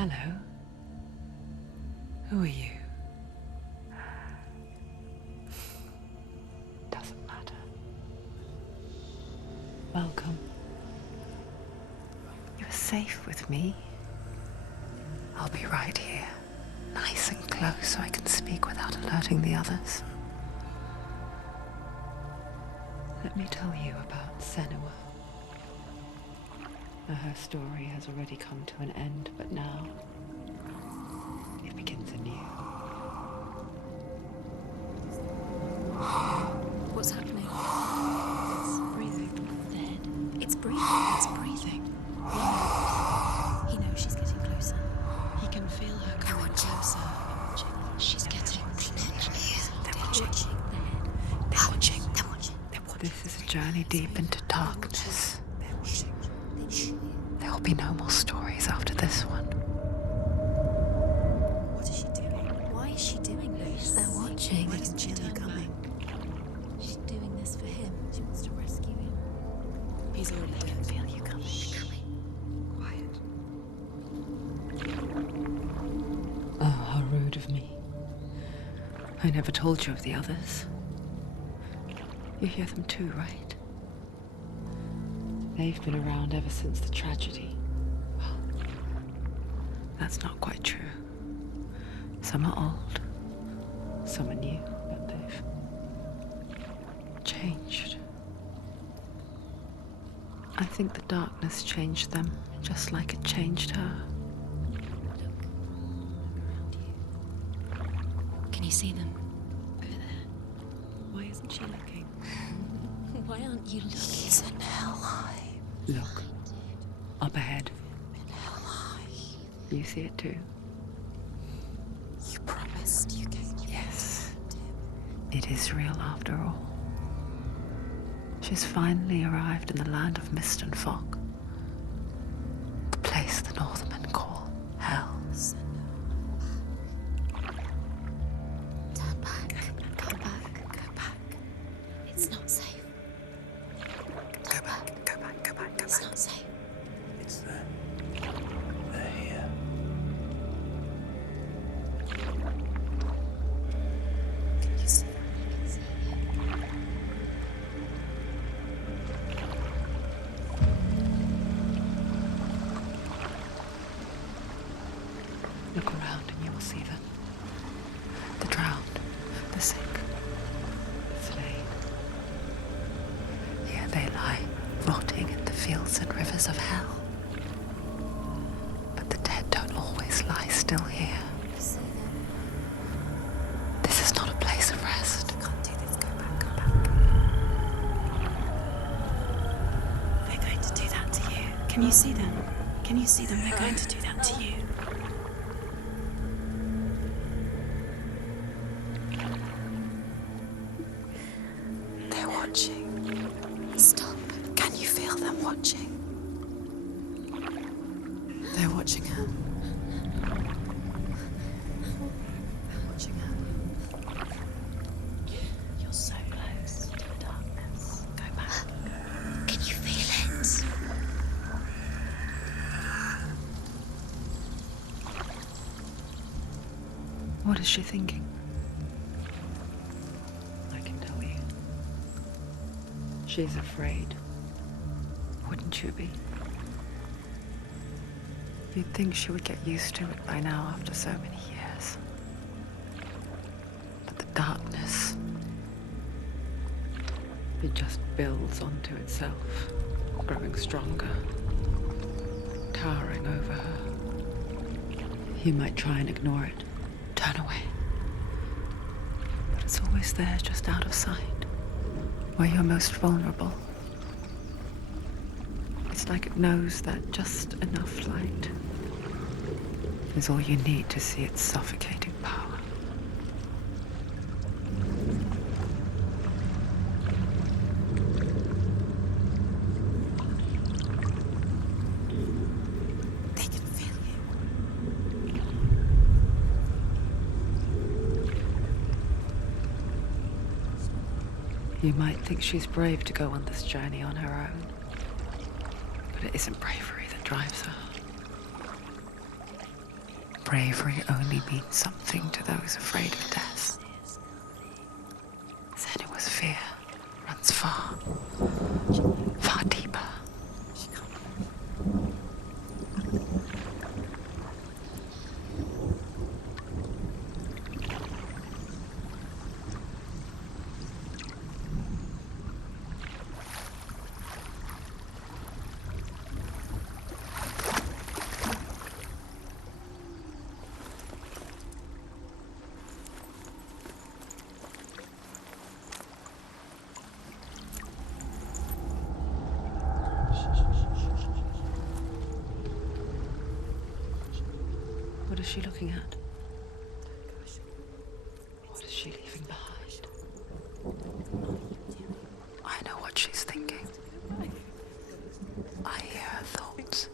Hello. Who are you? Doesn't matter. Welcome. You're safe with me. I'll be right here, nice and close so I can speak without alerting the others. Let me tell you about Senua. Her story has already come to an end, but now it begins anew. What's happening? It's breathing. Dead. It's breathing. It's breathing. He knows she's getting closer. He can feel her coming closer. She's getting closer. They're watching. They're watching. They're watching. This is a journey deep into darkness. There will be no more stories after this one. What is she doing? Why is she doing this? They're watching. Why doesn't she turn coming? She's doing this for him. She wants to rescue him. He's already dead. I feel you coming. Quiet. Oh, how rude of me. I never told you of the others. You hear them too, right? They've been around ever since the tragedy. Well, that's not quite true. Some are old, some are new, but they've changed. I think the darkness changed them, just like it changed her. Look around you. Can you see them? Over there. Why isn't she looking? Why aren't you looking? He's in hell high. Look, up ahead. In hell high. You see it too? You promised you came. Yes. It is real after all. She's finally arrived in the land of mist and fog. The place the Northmen call hell. Turn back. Come back. Go back. It's not safe. Go back. It's not safe. It's there. They're here. Can you see them? Look around and you will see them. The drowned, the sick, the slain. Here they lie, rotting in the fields and rivers of hell. But the dead don't always lie still here. See them? This is not a place of rest. You can't do this. Go back. They're going to do that to you. Can you see them? Can you see them? They're going to do that to you. They're watching. Stop. Can you feel them watching? They're watching her. Watching her. You're so close to the darkness. Go back. Can you feel it? What is she thinking? I can tell you. She's afraid. Wouldn't you be? You'd think she would get used to it by now after so many years. But the darkness, it just builds onto itself, growing stronger, towering over her. You might try and ignore it, turn away. But it's always there, just out of sight, where you're most vulnerable. It's like it knows that just enough light is all you need to see its suffocating power. They can feel you. You might think she's brave to go on this journey on her own, but it isn't bravery that drives her. bravery only means something to those afraid of death. Senua's fear runs far, far deeper. What is she looking at? What is she leaving behind? I know what she's thinking. I hear her thoughts.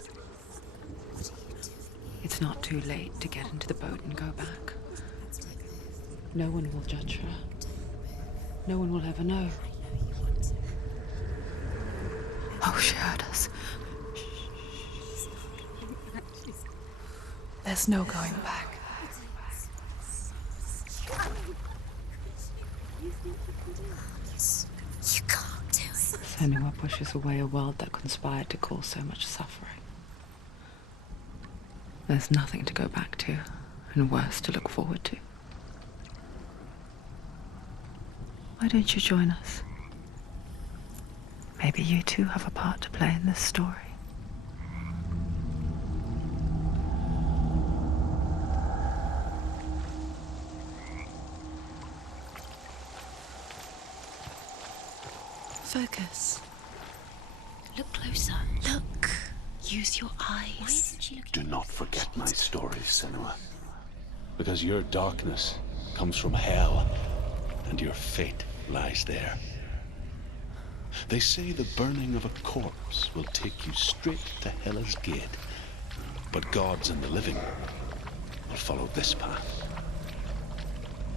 It's not too late to get into the boat and go back. No one will judge her. No one will ever know. Oh, she heard us. There's no going back. You can't do it. Senua pushes away a world that conspired to cause so much suffering. There's nothing to go back to, and worse to look forward to. Why don't you join us? Maybe you too have a part to play in this story. Focus. Look closer. Look. Use your eyes. Why isn't she looking? Do not forget my story, Senua. Because your darkness comes from hell, and your fate lies there. They say the burning of a corpse will take you straight to Hela's gate, but gods and the living will follow this path.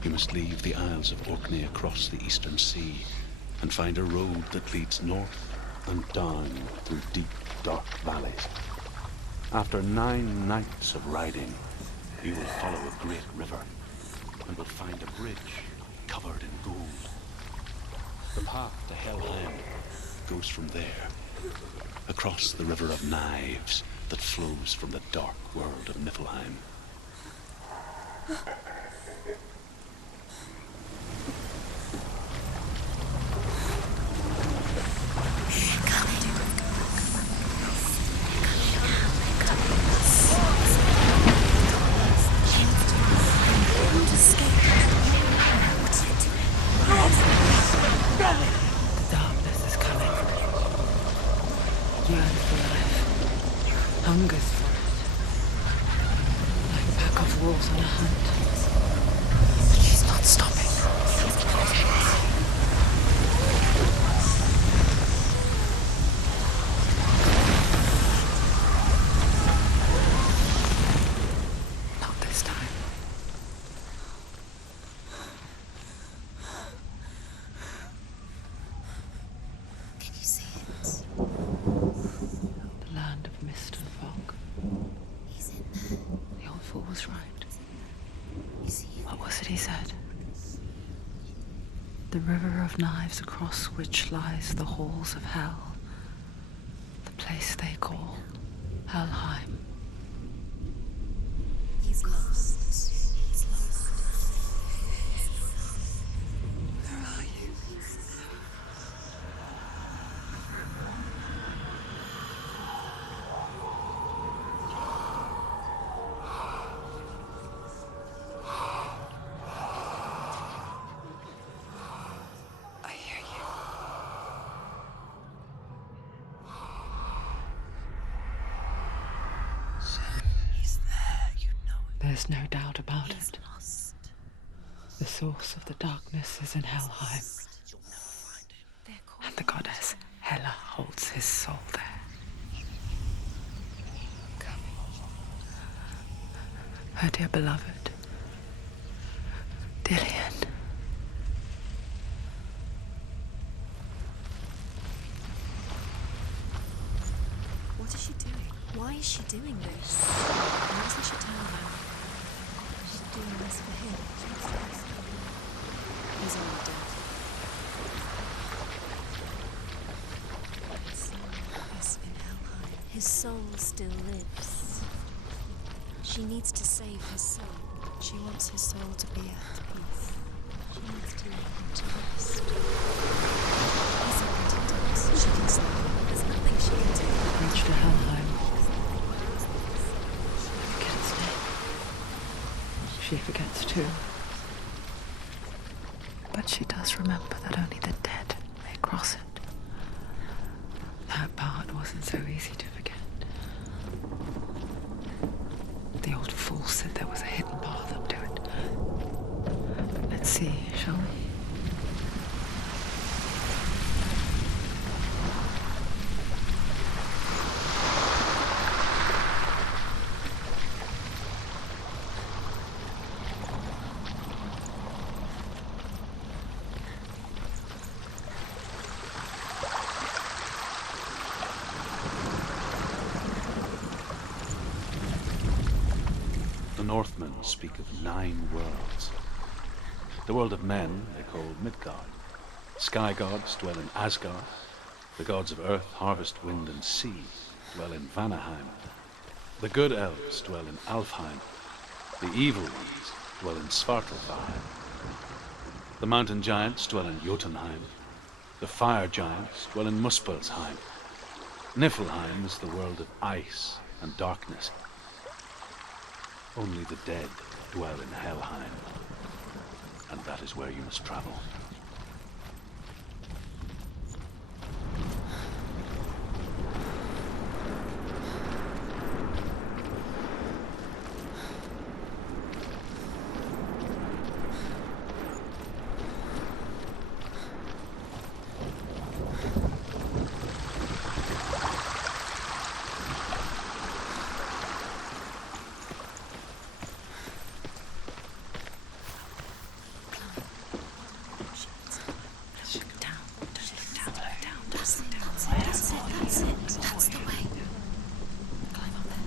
You must leave the Isles of Orkney across the eastern sea and find a road that leads north and down through deep, dark valleys. After 9 nights of riding, you will follow a great river and will find a bridge covered in gold. The path to Helheim goes from there, across the river of knives that flows from the dark world of Niflheim. Darkness is coming. Yearns for life. Hungers for it. Like a pack of wolves on a hunt. But she's not stopping. Not this time. Can you see it? The land of mist and fog. He's in there. The old fool was right. You see it? What was it he said? The river of knives across which lies the halls of hell. The place they call Helheim. He's lost. He's lost. Where are you? I hear you. He's there, you know it. There's no doubt about He's it. lost. The source of the darkness is in Helheim, and the goddess Hela holds his soul there. Her dear beloved, Dillian. What is she doing? Why is she doing this? Why doesn't she tell her? doing this for him. He's only dead. His soul is in Helheim. His soul still lives. She needs to save his soul. She wants his soul to be at peace. She needs to let him to rest. He's wanting to rest. She can stop. There's nothing she can do. Reach to Helheim. Forgets me. She forgets too. But she does remember that only the dead may cross it. That part wasn't so easy to forget. The old fool said there was a hidden path up to it. Let's see, shall we? The Northmen speak of 9 worlds. The world of men they call Midgard. Sky gods dwell in Asgard. The gods of earth, harvest, wind, and sea dwell in Vanaheim. The good elves dwell in Alfheim. The evil ones dwell in Svartalfheim. The mountain giants dwell in Jotunheim. The fire giants dwell in Muspelheim. Niflheim is the world of ice and darkness. Only the dead dwell in Helheim, and that is where you must travel. That's the way. Climb up there.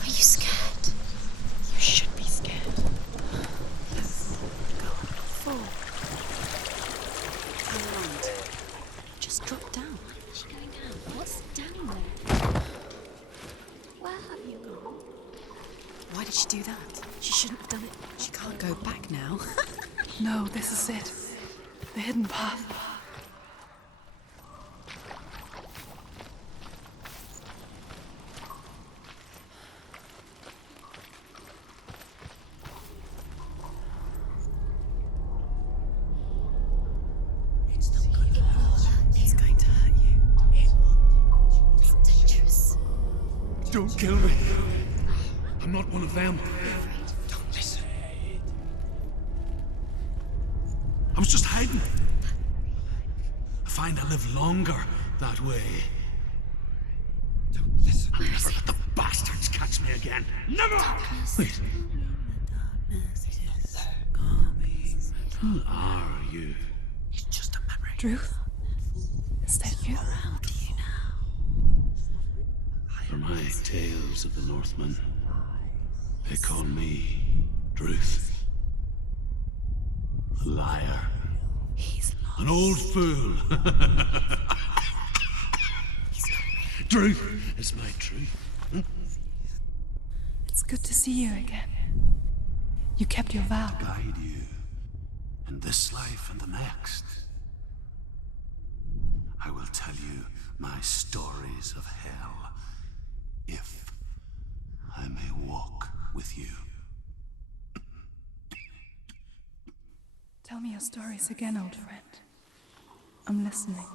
Are you scared? You should be scared. Yes. Go on, fall. Turn around. Just drop down. Why is she going down? What's down there? Where have you gone? Why did she do that? She shouldn't have done it. She can't go back now. No, this is it. The hidden path. It's not good. It will hurt. It's going to hurt you. It's dangerous. Don't kill me. I'm not one of them. Don't listen. I was just hiding. I find I live longer that way. Don't listen. I'll never let the bastards catch me again. Never! Wait. Who are you? It's just a memory. Druth? Is that you? Around you now. For my tales of the Northmen, they call me Druth. A liar. He's lost. An old fool. Truth is my truth. It's good to see you again. You kept your vow. Guide you in this life and the next. I will tell you my stories of hell, if I may walk with you. Tell me your stories again, old friend. I'm listening.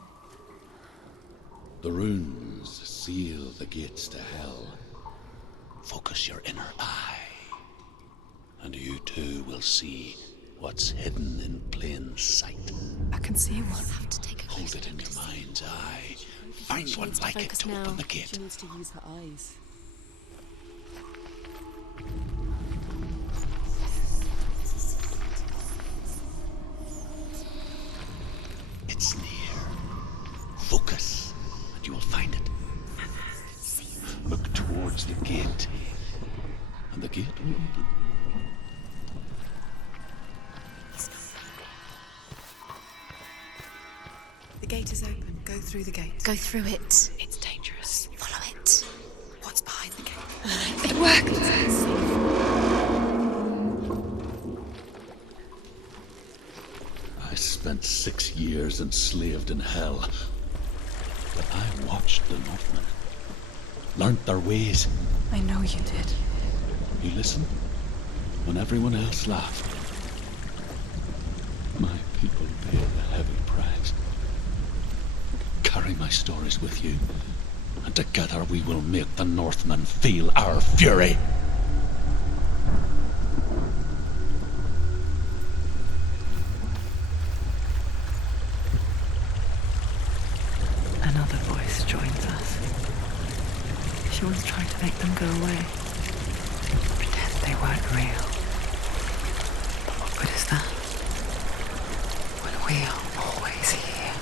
The runes seal the gates to hell. Focus your inner eye, and you too will see what's hidden in plain sight. I can see one. Have to take a Hold closer it in look your to see. mind's eye. Find She one needs to like it focus to now. open the gate. She needs to use her eyes. It's near. Focus. gate is open. Go through the gate. Go through it. It's dangerous. Follow it. What's behind the gate? It worked. I spent 6 years enslaved in hell. But I watched the Northmen. Learned their ways. I know you did. You listened when everyone else laughed. My people paid a heavy price. Carry my stories with you, and together we will make the Northmen feel our fury. Another voice joins us. She was trying to make them go away. Pretend they weren't real. But what good is that? When we are always here.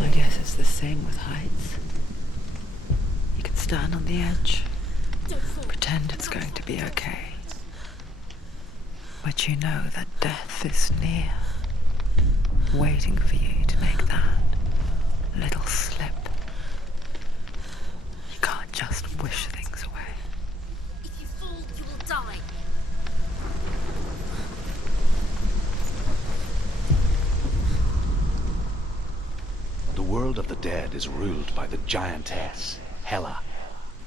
I guess it's the same with heights. You can stand on the edge, pretend it's going to be okay. But you know that death is near, waiting for you to make that little slip. You can't just wish things away. If you fall, you will die. The world of the dead is ruled by the giantess, Hela,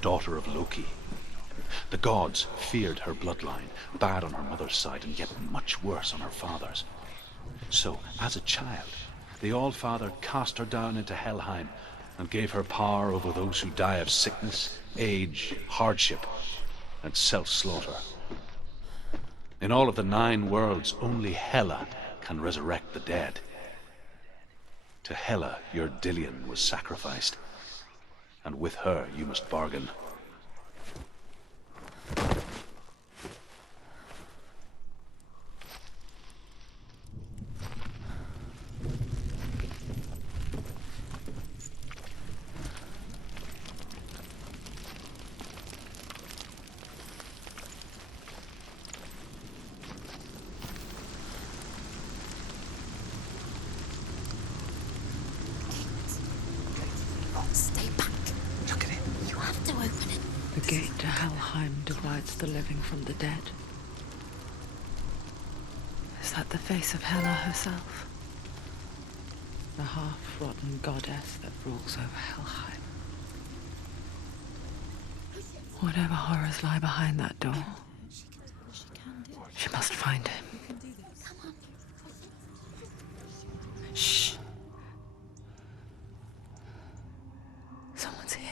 daughter of Loki. The gods feared her bloodline, bad on her mother's side and yet much worse on her father's. So, as a child, the All-Father cast her down into Helheim and gave her power over those who die of sickness, age, hardship, and self-slaughter. In all of the 9 worlds, only Hela can resurrect the dead. To Hela, your Dillion was sacrificed, and with her you must bargain. Stay back. Look at it. You have to open it. The gate to Helheim divides the living from the dead. Is that the face of Hela herself? The half-rotten goddess that rules over Helheim. Whatever horrors lie behind that door, she must find him. Shh. Someone's here.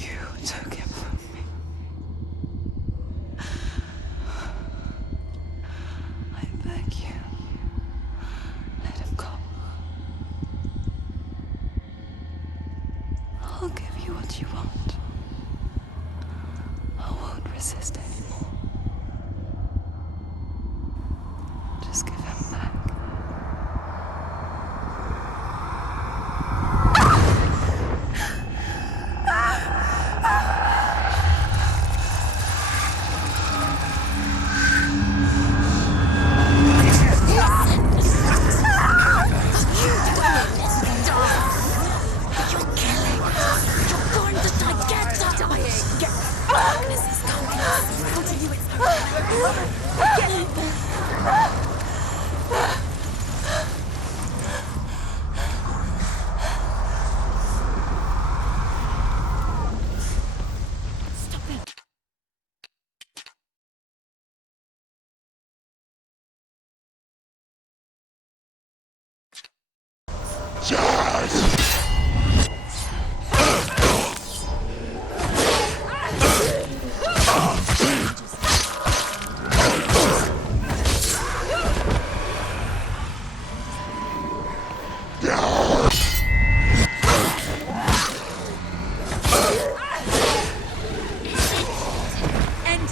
You took him from me. I beg you, let him go. I'll give you what you want. I won't resist anymore. Just give him back.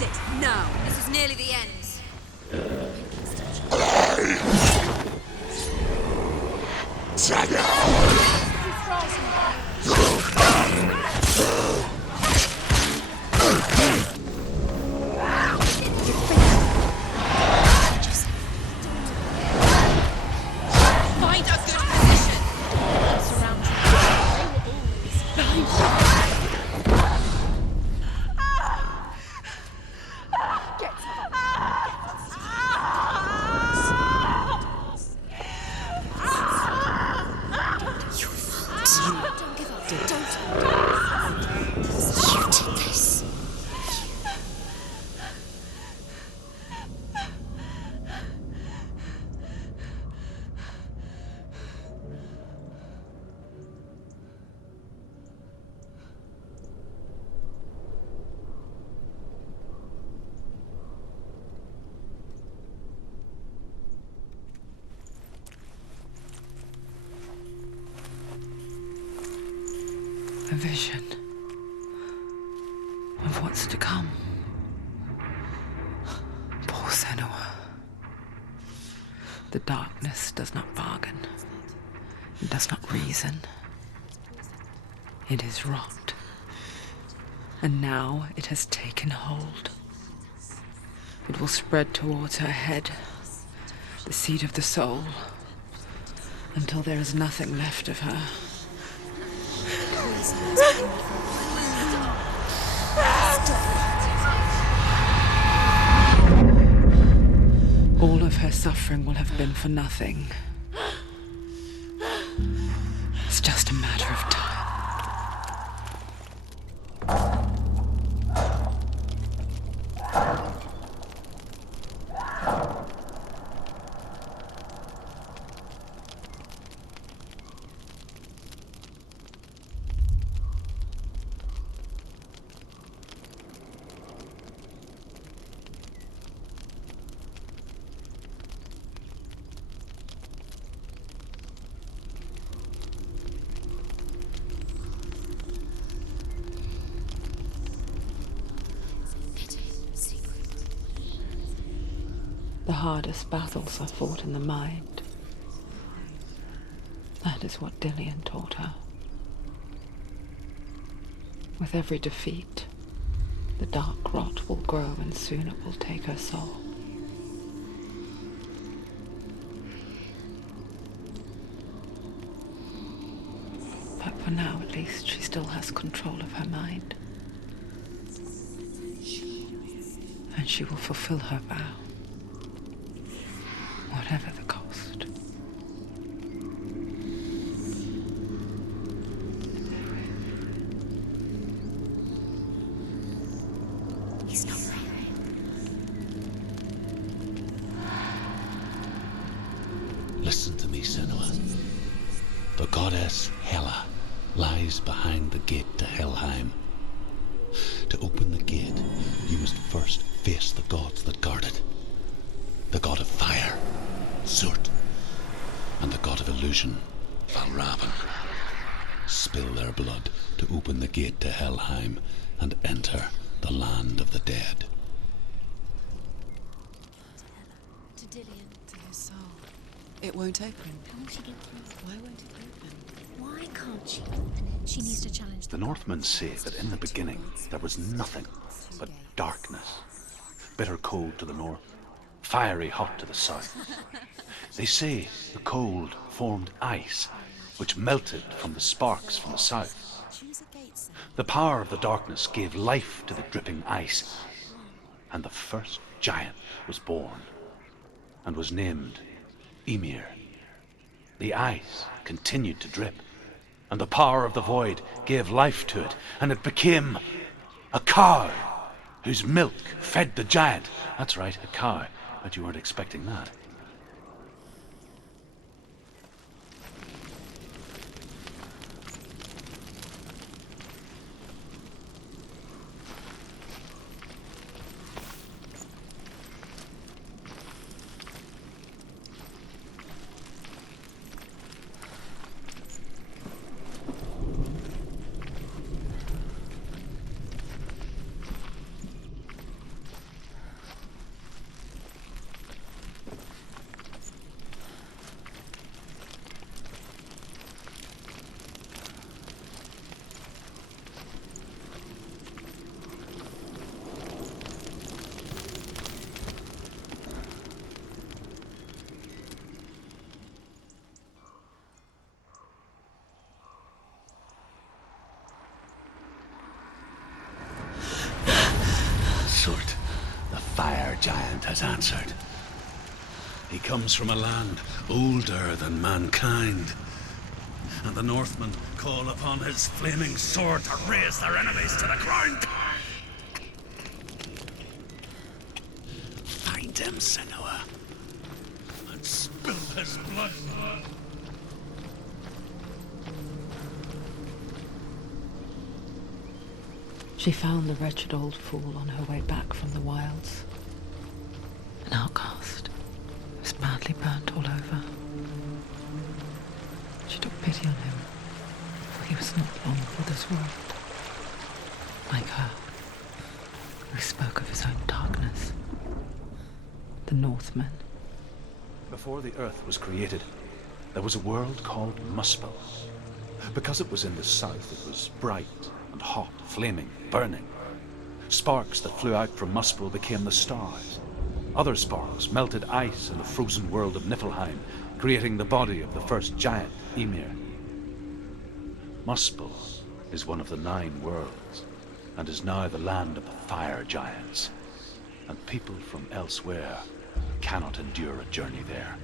it, now! This is nearly the end. Find a good position! Surround you. They were always behind you. Your fault. Don't give up. Don't. You did this. A vision of what's to come. Poor Senua. The darkness does not bargain. It does not reason. It is rot. And now it has taken hold. It will spread towards her head, the seat of the soul, until there is nothing left of her. All of her suffering will have been for nothing. It's just a matter of time. The hardest battles are fought in the mind. That is what Dillian taught her. With every defeat, the dark rot will grow and soon it will take her soul. But for now, at least, she still has control of her mind. And she will fulfill her vow. Whatever the cost. He's not right. Listen to me, Senua. The goddess Hela lies behind the gate to Helheim. To open the gate, you must first face the gods that guard it. The god of fire, Surt, and the god of illusion, Valravan. Spill their blood to open the gate to Helheim and enter the land of the dead. To Dillian. To his soul. It won't open. How will she get through? Why won't it open? Why can't she open it? She needs to challenge The Northmen say that in the beginning there was nothing but darkness. Bitter cold to the north, fiery hot to the south. They say the cold formed ice, which melted from the sparks from the south. The power of the darkness gave life to the dripping ice, and the first giant was born, and was named Ymir. The ice continued to drip, and the power of the void gave life to it, and it became a cow, whose milk fed the giant. That's right, a cow. Bet you weren't expecting that. fire giant has answered. He comes from a land older than mankind, and the Northmen call upon his flaming sword to raze their enemies to the ground. Find him, Senua, and spill his blood. She found the wretched old fool on her way back from the wilds. An outcast. He was badly burnt all over. She took pity on him, for he was not long for this world. Like her, who spoke of his own darkness. The Northmen. Before the Earth was created, there was a world called Muspel. Because it was in the south, it was bright and hot, flaming, burning. Sparks that flew out from Muspel became the stars. Other sparks melted ice in the frozen world of Niflheim, creating the body of the first giant, Ymir. Muspel is one of the 9 worlds, and is now the land of the fire giants. And people from elsewhere cannot endure a journey there.